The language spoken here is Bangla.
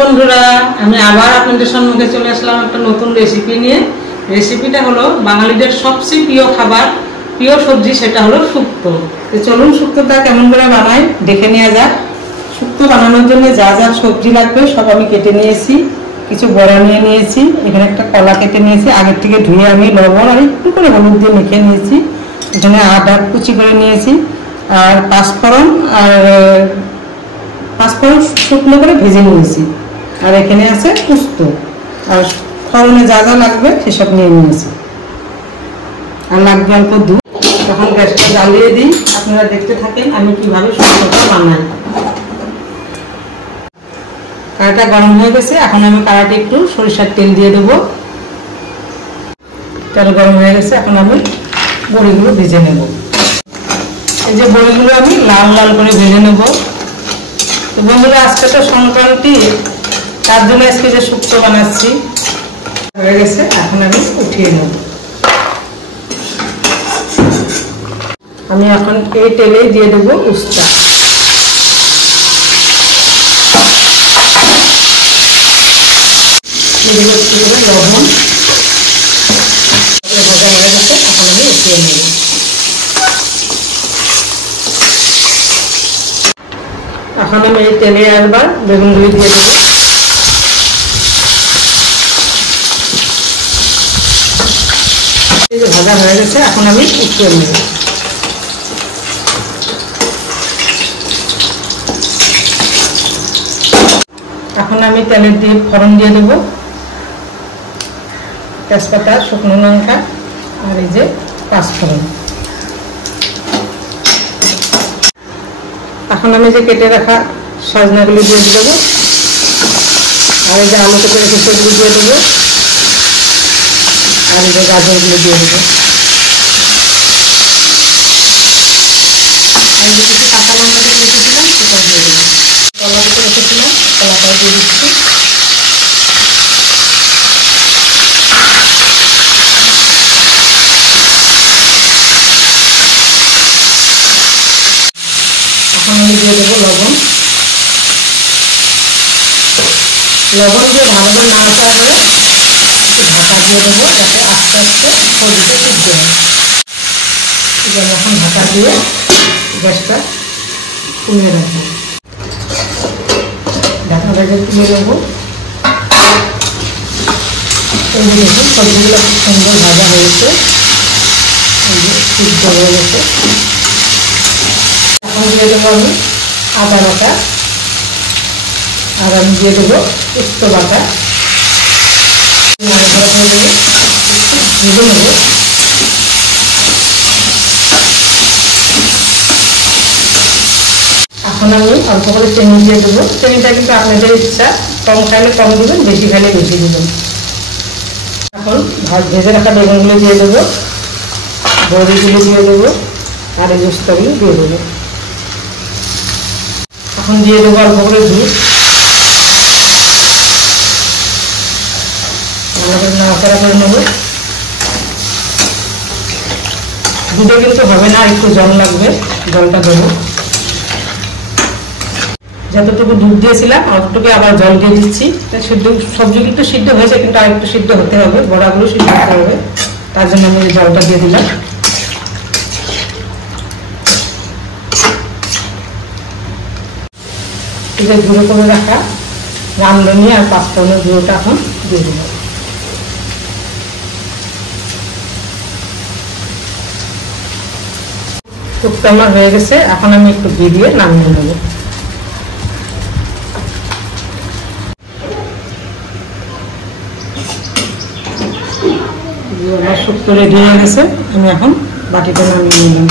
বন্ধুরা, আমি আবার আপনাদের সম্মুখে চলে আসলাম একটা নতুন রেসিপি নিয়ে। রেসিপিটা হলো বাঙালিদের সবচেয়ে প্রিয় খাবার, প্রিয় সবজি, সেটা হলো শুক্তো। তো চলুন শুক্তোটা কেমন করে বানাই দেখে নেওয়া যাক। শুক্তো বানানোর জন্য যা যা সবজি লাগবে সব আমি কেটে নিয়েছি। কিছু বড়া নিয়ে নিয়েছি, এখানে একটা কলা কেটে নিয়েছি, আগের থেকে ধুয়ে আমি লবণ আর একটু করে হলুদ দিয়ে মেখে নিয়েছি। এখানে আদা কুচি করে নিয়েছি, আর পাঁচফোড়ন শুকনো করে ভেজে নিয়েছি। আর এখানে আছে পোস্ত, আর ফোড়নে যা যা লাগবে সেসব নিয়ে নিয়েছি। আর লাগবে অল্প দুধ। তখন গ্যাসটা জ্বালিয়ে দিই, আপনারা দেখতে থাকেন আমি কিভাবে শুক্তোটা বানাই। কড়াইটা গরম হয়ে গেছে, এখন আমি কড়াইতে একটু সরিষার তেল দিয়ে দেবো। তেল গরম হয়ে গেছে, এখন আমি বড়িগুলো ভেজে নেব। এই যে বড়িগুলো আমি লাল লাল করে ভেজে নেব। তো বন্ধুরা, আজকে তো সংক্রান্তি, তার জন্য আজকে যে শুক্তো বানাচ্ছি হয়ে গেছে, এখন আমি উঠিয়ে নেব। আমি এখন এই তেলেই দিয়ে দেবো উস্তা। লবণ ভাজা হয়ে গেছে, এখন আমি উঠিয়ে নেব। এখন আমি এই তেলে একবার বেগুনগুলি দিয়ে দেবো। এই যে ভাজা হয়ে গেছে, এখন আমি উঠিয়ে নেব। এখন আমি তেলের দিয়ে ফোড়ন দিয়ে দেবো, তেজপাতা, শুকনো লঙ্কা আর এই যে পাঁচফোড়ন। এখন আমি যে কেটে রাখা সজনাগুলি দিয়ে দেবো, আর এই যে আলু কেটে রেখে সেগুলি দিয়ে দেবো, আর এই যে গাজরগুলো দিয়ে দেবো। আর যে কিছু কাঁচা লঙ্কা দিয়ে রেখেছিলাম সেটা দিয়ে দেবো। কলা কেটে রেখেছিলাম, কলাটাও দিয়ে দিচ্ছি। এখন আমি দিয়ে দেবো লবণ। লবণ দিয়ে ভালো করে নাড়াচাড়া করে একটু ঢাকা দিয়ে দেবো, যাতে আস্তে আস্তে সবজিটা সিদ্ধ হয়। যেমন এখন ঢাকা দিয়ে গ্যাসটা কমিয়ে রাখবো। ঢাকাটা যে তুলে নেবো। এই যে দেখুন সবজিগুলো খুব সুন্দর ভাজা হয়েছে, এই যে সিদ্ধ হয়ে গেছে। এখন দিয়ে দেবো আমি আদা বাটা, আর আমি দিয়ে দেবো পোস্ত বাটা। ভেজে নেব। এখন আমি অল্প করে চিনি দিয়ে দেবো। চিনিটা কিন্তু আপনাদের ইচ্ছা, কম খাইলে কম দেবেন, বেশি খাইলে বেশি দেবেন। এখন ভেজে রাখা বেগুনগুলো দিয়ে দেবো, বড়িগুলো দিয়ে দেবো, আর এই উস্তাগুলো দিয়ে দেবো। এখন দিয়ে দেবো অল্প করে দুধ। নাড়াচাড়া করে নেব। দুধে কিন্তু হবে না, একটু জল লাগবে, জলটা দেবো। যতটুকু দুধ দিয়েছিলাম অতটুকু আবার জল দিয়ে দিচ্ছি। সিদ্ধ সবজি কিন্তু সিদ্ধ হয়েছে, কিন্তু আর একটু সিদ্ধ হতে হবে, বড়াগুলো সিদ্ধ হতে হবে, তার জন্য আমি জলটা দিয়ে দিলাম। এটা গুঁড়ো করে রাখা রামধনি আর পাঁচফোড়নের গুঁড়োটা এখন দিয়ে দেবো। শুক্তো আমার হয়ে গেছে, এখন আমি একটু ঘি দিয়ে নামিয়ে নেব। আমার শুক্তো রেডি হয়ে গেছে, আমি এখন বাটিতে নামিয়ে নিলাম।